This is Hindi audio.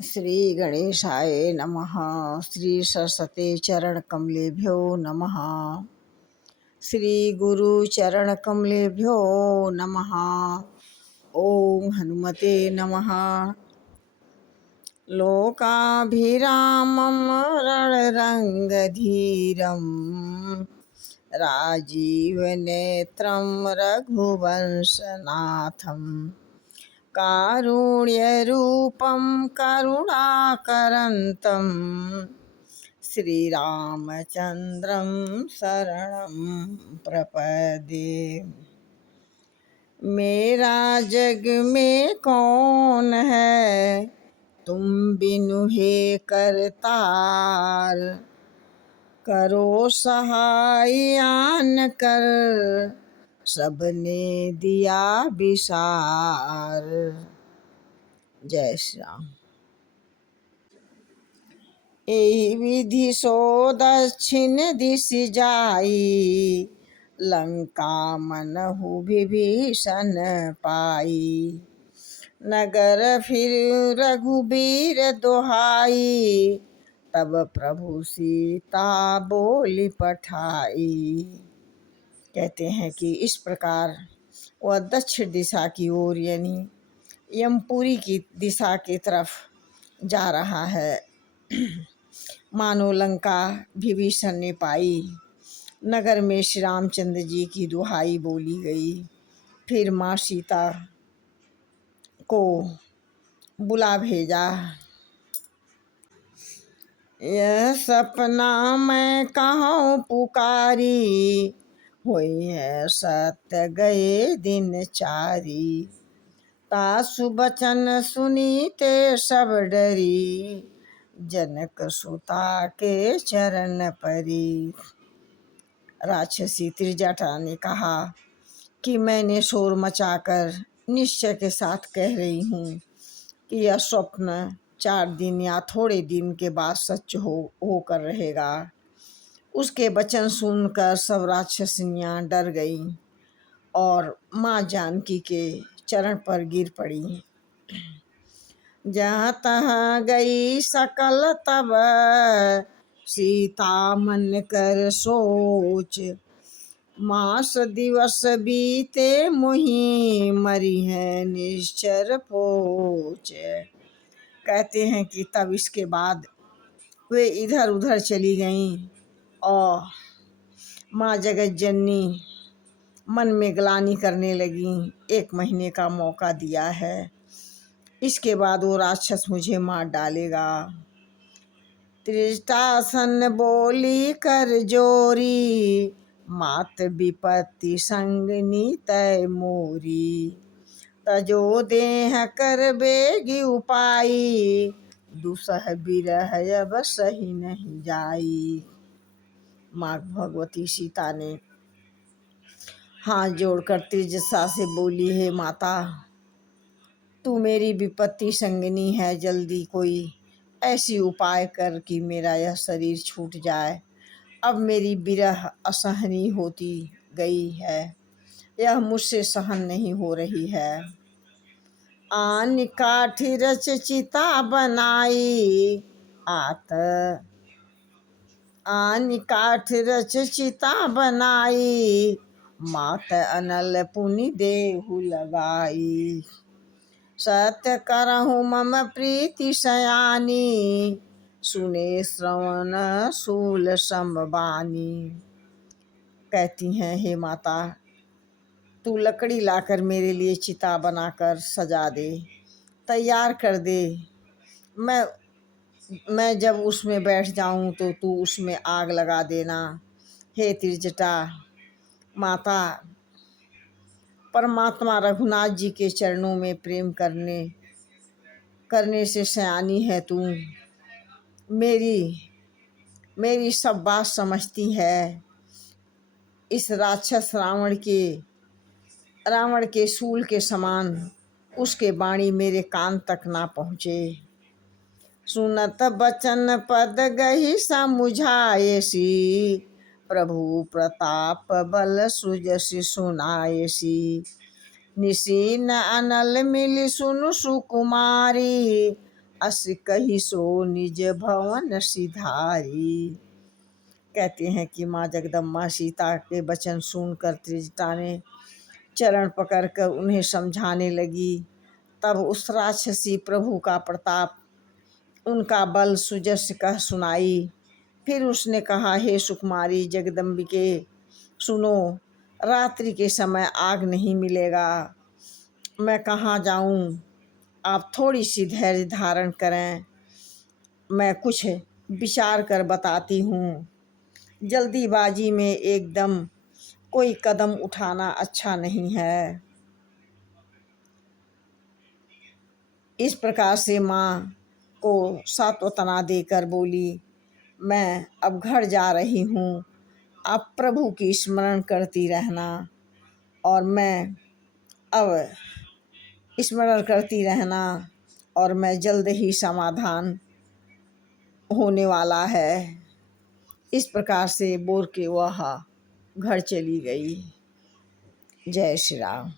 श्री गणेशाय नमः। श्री सरस्वती चरण कमलेभ्यो नमः। श्री गुरु चरण कमलेभ्यो नमः। ओम हनुमते नमः। लोकाभिरामं रणरङ्गधीरं राजीवनेत्रं रघुवंशनाथं कारुण्यरूपं करुणाकरन्तं श्रीरामचन्द्रं शरणं प्रपद्ये। मेरा जग में कौन है तुम बिनु हे करतार, करो सहाय आन कर सबने दिया विसार। जय श्री राम। एहि विधि सो दक्षिण दिश जाई, लंका मनहु विभीषण पाई। नगर फिर रघुबीर दुहाई, तब प्रभु सीता बोली पठाई। कहते हैं कि इस प्रकार वह दक्षिण दिशा की ओर यानी यमपुरी की दिशा की तरफ जा रहा है। मानो लंका विभीषण ने पाई। नगर में श्री रामचंद्र जी की दुहाई बोली गई। फिर माँ सीता को बुला भेजा। यह सपना मैं कहूँ पुकारी, हुई है सत्य गए दिन चारी। तासु बचन सुनीते सब डरी, जनक सुता के चरण परी। राक्षसी त्रिजटा ने कहा कि मैंने शोर मचाकर निश्चय के साथ कह रही हूँ कि यह स्वप्न 4 दिन या थोड़े दिन के बाद सच होकर रहेगा। उसके वचन सुनकर सब राक्षसनियाँ डर गईं और माँ जानकी के चरण पर गिर पड़ी। जहाँ तहाँ गई सकल तब सीता मन कर सोच, मास दिवस बीते मुहि मरी है निश्चर पोच। कहते हैं कि तब इसके बाद वे इधर उधर चली गईं और माँ जगत जननी मन में ग्लानि करने लगी। 1 महीने का मौका दिया है, इसके बाद वो राक्षस मुझे मार डालेगा। त्रिजटासन बोली कर जोरी, मात विपत्ति संगनी तय मोरी। तजो देह कर बेगी उपाई, दुसह बिरह अब सही नहीं जाई। माँ भगवती सीता ने हाथ जोड़कर त्रिजटा से बोली, हे माता, तू मेरी विपत्ति संगिनी है, जल्दी कोई ऐसी उपाय कर कि मेरा यह शरीर छूट जाए। अब मेरी विरह असहनीय होती गई है, यह मुझसे सहन नहीं हो रही है। आन काठी रच चिता बनाई, आन काठ रच चिता बनाई, मात अनल पुनि देहु लगाई। सत्य करहु मम प्रीति सयानी, सुने श्रवण शूल संबानी। कहती हैं, हे माता, तू लकड़ी लाकर मेरे लिए चिता बनाकर सजा दे, तैयार कर दे। मैं जब उसमें बैठ जाऊं तो तू उसमें आग लगा देना। हे त्रिजटा माता, परमात्मा रघुनाथ जी के चरणों में प्रेम करने से सयानी है तू। मेरी सब बात समझती है। इस राक्षस रावण के शूल के समान उसके वाणी मेरे कान तक ना पहुँचे। सुनत बचन पद गही समुझायसी, प्रभु प्रताप बल सुजसि सुनायसी। निसीन अनल मिली सुनु सुकुमारी, अस कही सो निज भवन सिधारी। कहते हैं कि माँ जगदम्बा सीता के वचन सुनकर त्रिजटा ने चरण पकड़कर उन्हें समझाने लगी। तब उस राक्षसी प्रभु का प्रताप, उनका बल सुजस कह सुनाई। फिर उसने कहा, हे सुकुमारी जगदम्बिके, सुनो, रात्रि के समय आग नहीं मिलेगा, मैं कहाँ जाऊं, आप थोड़ी सी धैर्य धारण करें, मैं कुछ विचार कर बताती हूँ। जल्दीबाजी में एकदम कोई कदम उठाना अच्छा नहीं है। इस प्रकार से माँ को सांत्वना देकर बोली, मैं अब घर जा रही हूँ, आप प्रभु की स्मरण करती रहना और मैं अब स्मरण करती रहना और मैं जल्द ही समाधान होने वाला है। इस प्रकार से बोल के वह घर चली गई। जय श्री राम।